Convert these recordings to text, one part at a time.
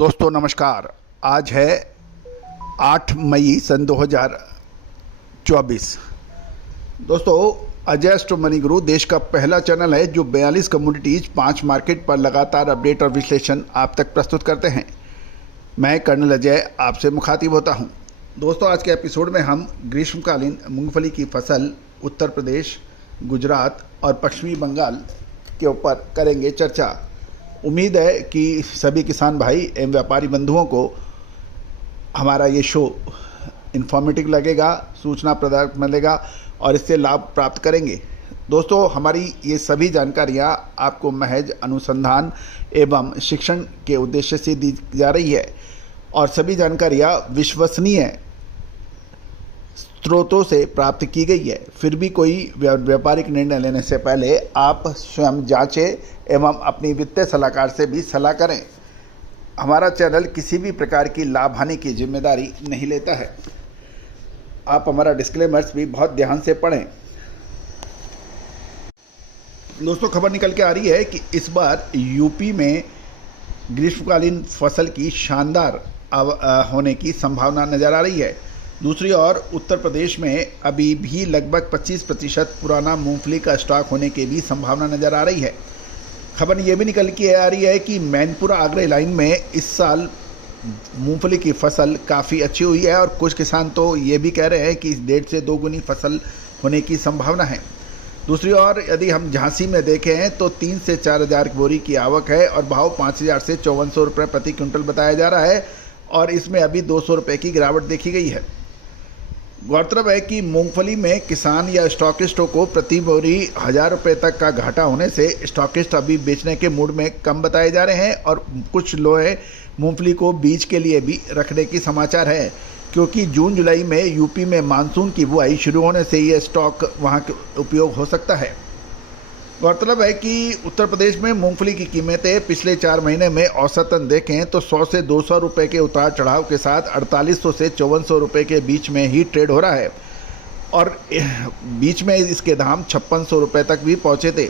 दोस्तों नमस्कार। आज है 8 मई सन 2024। दोस्तों, अजय स्टो मनी गुरु देश का पहला चैनल है जो 42 कम्युनिटीज 5 मार्केट पर लगातार अपडेट और विश्लेषण आप तक प्रस्तुत करते हैं। मैं कर्नल अजय आपसे मुखातिब होता हूं। दोस्तों, आज के एपिसोड में हम ग्रीष्मकालीन मूंगफली की फसल उत्तर प्रदेश, गुजरात और पश्चिमी बंगाल के ऊपर करेंगे चर्चा। उम्मीद है कि सभी किसान भाई एवं व्यापारी बंधुओं को हमारा ये शो इन्फॉर्मेटिव लगेगा, सूचना प्रदायक मिलेगा और इससे लाभ प्राप्त करेंगे। दोस्तों, हमारी ये सभी जानकारियाँ आपको महज अनुसंधान एवं शिक्षण के उद्देश्य से दी जा रही है और सभी जानकारियाँ विश्वसनीय स्रोतों से प्राप्त की गई है। फिर भी कोई व्यापारिक निर्णय लेने से पहले आप स्वयं जांचें एवं अपनी वित्तीय सलाहकार से भी सलाह करें। हमारा चैनल किसी भी प्रकार की लाभ हानि की जिम्मेदारी नहीं लेता है। आप हमारा डिस्क्लेमर्स भी बहुत ध्यान से पढ़ें। दोस्तों, खबर निकल के आ रही है कि इस बार यूपी में ग्रीष्मकालीन फसल की शानदार होने की संभावना नज़र आ रही है। दूसरी ओर उत्तर प्रदेश में अभी भी लगभग 25% पुराना मूंगफली का स्टॉक होने की भी संभावना नज़र आ रही है। खबर ये भी निकल के आ रही है कि मैनपुरा आगरा लाइन में इस साल मूंगफली की फसल काफ़ी अच्छी हुई है और कुछ किसान तो ये भी कह रहे हैं कि 1.5 से 2 गुनी फसल होने की संभावना है। दूसरी ओर यदि हम झांसी में देखें तो 3 से 4 हज़ार बोरी की आवक है और भाव 5,000 से 5400 रुपये प्रति क्विंटल बताया जा रहा है और इसमें अभी 200 रुपये की गिरावट देखी गई है। गौरतलब है कि मूंगफली में किसान या स्टॉकिस्टों को प्रति बोरी 1,000 रुपये तक का घाटा होने से स्टॉकिस्ट अभी बेचने के मूड में कम बताए जा रहे हैं और कुछ लोग मूंगफली को बीज के लिए भी रखने की समाचार है, क्योंकि जून जुलाई में यूपी में मानसून की बुआई शुरू होने से ये स्टॉक वहाँ उपयोग हो सकता है। गौरतलब है कि उत्तर प्रदेश में मूंगफली की कीमतें पिछले 4 महीने में औसतन देखें तो 100 से 200 रुपये के उतार चढ़ाव के साथ 4800 से 5400 रुपये के बीच में ही ट्रेड हो रहा है और बीच में इसके दाम 5600 रुपये तक भी पहुंचे थे।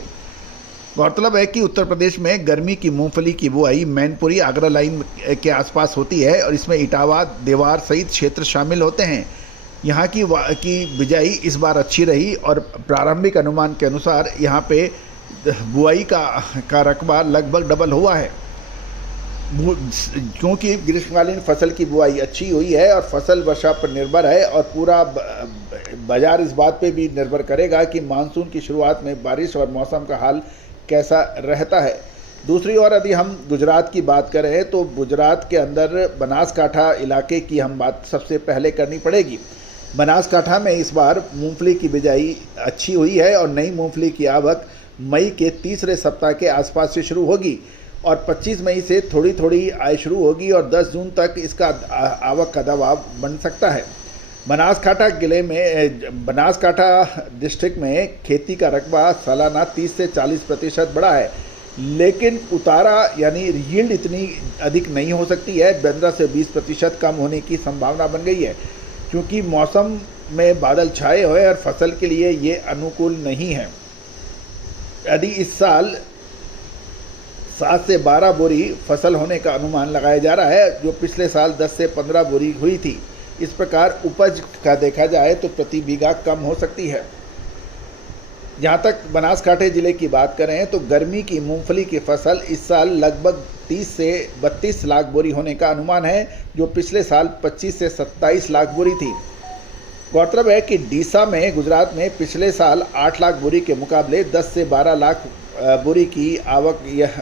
गौरतलब है कि उत्तर प्रदेश में गर्मी की मूंगफली की बुआई मैनपुरी आगरा लाइन के आसपास होती है और इसमें इटावा, देवार सहित क्षेत्र शामिल होते हैं। यहाँ की बिजाई इस बार अच्छी रही और प्रारंभिक अनुमान के अनुसार यहाँ पे बुआई का रकबा लगभग डबल हुआ है, क्योंकि ग्रीष्मकालीन फसल की बुआई अच्छी हुई है और फसल वर्षा पर निर्भर है और पूरा बाजार इस बात पे भी निर्भर करेगा कि मानसून की शुरुआत में बारिश और मौसम का हाल कैसा रहता है। दूसरी ओर यदि हम गुजरात की बात करें तो गुजरात के अंदर बनासकांठा इलाके की हम बात सबसे पहले करनी पड़ेगी। बनासकांठा में इस बार मूंगफली की बिजाई अच्छी हुई है और नई मूंगफली की आवक मई के तीसरे सप्ताह के आसपास से शुरू होगी और 25 मई से थोड़ी थोड़ी आय शुरू होगी और 10 जून तक इसका आवक का दबाव बन सकता है। बनासकांठा डिस्ट्रिक्ट में खेती का रकबा सालाना 30 से 40% बढ़ा है, लेकिन उतारा यानी यील्ड इतनी अधिक नहीं हो सकती है। 15 से 20% कम होने की संभावना बन गई है, क्योंकि मौसम में बादल छाए हुए और फसल के लिए ये अनुकूल नहीं है। यदि इस साल 7 से 12 बोरी फसल होने का अनुमान लगाया जा रहा है, जो पिछले साल 10 से 15 बोरी हुई थी। इस प्रकार उपज का देखा जाए तो प्रति बीघा कम हो सकती है। जहाँ तक बनासकांठा जिले की बात करें तो गर्मी की मूंगफली की फसल इस साल लगभग 30 से 32 लाख बोरी होने का अनुमान है, जो पिछले साल 25 से 27 लाख बोरी थी। गौरतलब है कि डीसा में गुजरात में पिछले साल 8 लाख बोरी के मुकाबले 10 से 12 लाख बोरी की आवक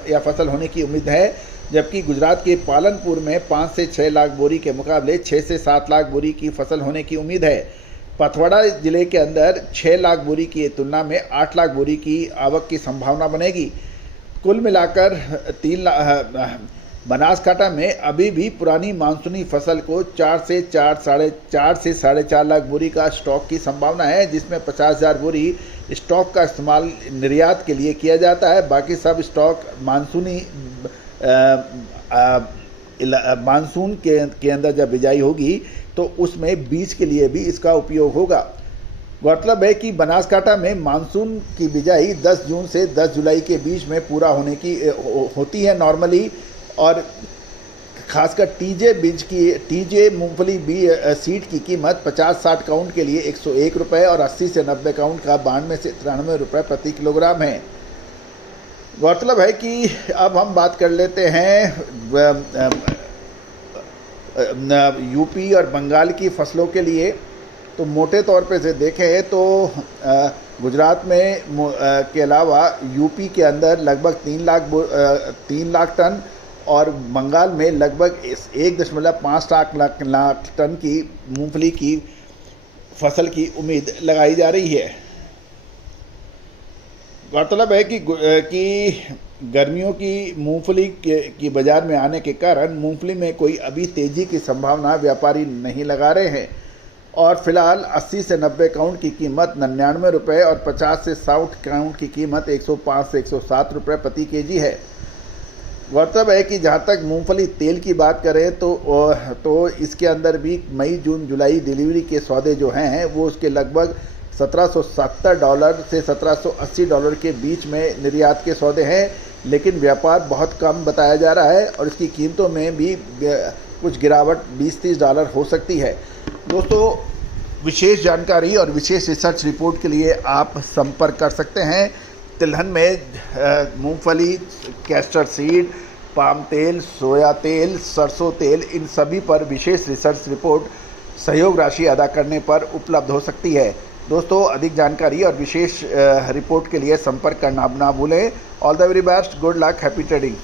या फसल होने की उम्मीद है, जबकि गुजरात के पालनपुर में 5 से 6 लाख बोरी के मुकाबले 6 से 7 लाख बोरी की फसल होने की उम्मीद है। पथवाड़ा जिले के अंदर 6 लाख बोरी की तुलना में 8 लाख बोरी की आवक की संभावना बनेगी। कुल मिलाकर बनासकांठा में अभी भी पुरानी मानसूनी फसल को 4 से 4.5 लाख बोरी का स्टॉक की संभावना है, जिसमें 50,000 बोरी स्टॉक का इस्तेमाल निर्यात के लिए किया जाता है। बाकी सब स्टॉक मानसून के अंदर जब बिजाई होगी तो उसमें बीज के लिए भी इसका उपयोग होगा। गौरतलब है कि बनासकांठा में मानसून की बिजाई 10 जून से 10 जुलाई के बीच में पूरा होने की होती है नॉर्मली, और खासकर टीजे मूंगफली सीड की कीमत 50-60 काउंट के लिए 101 रुपये और 80 से 90 काउंट का 92 से 93 रुपये प्रति किलोग्राम है। गौरतलब है कि अब हम बात कर लेते हैं यूपी और बंगाल की फसलों के लिए। तो मोटे तौर पे से देखें तो गुजरात में के अलावा यूपी के अंदर लगभग 3 लाख टन और बंगाल में लगभग 1.5 लाख टन की मूंगफली की फसल की उम्मीद लगाई जा रही है। गौरतलब है कि गर्मियों की मूंगफली की बाज़ार में आने के कारण मूंगफली में कोई अभी तेज़ी की संभावना व्यापारी नहीं लगा रहे हैं और फिलहाल 80 से 90 काउंट की कीमत 99 रुपये और 50 से 60 काउंट की कीमत 105 से 107 रुपये प्रति केजी है। गौरतलब है कि जहाँ तक मूंगफली तेल की बात करें तो इसके अंदर भी मई जून जुलाई डिलीवरी के सौदे जो हैं वो उसके लगभग $1770 से $1780 के बीच में निर्यात के सौदे हैं, लेकिन व्यापार बहुत कम बताया जा रहा है और इसकी कीमतों में भी कुछ गिरावट $20-30 हो सकती है। दोस्तों, विशेष जानकारी और विशेष रिसर्च रिपोर्ट के लिए आप संपर्क कर सकते हैं। तिलहन में मूंगफली, कैस्टर सीड, पाम तेल, सोया तेल, सरसों तेल, इन सभी पर विशेष रिसर्च रिपोर्ट सहयोग राशि अदा करने पर उपलब्ध हो सकती है। दोस्तों, अधिक जानकारी और विशेष रिपोर्ट के लिए संपर्क करना ना भूलें। All the very best, good luck, happy trading.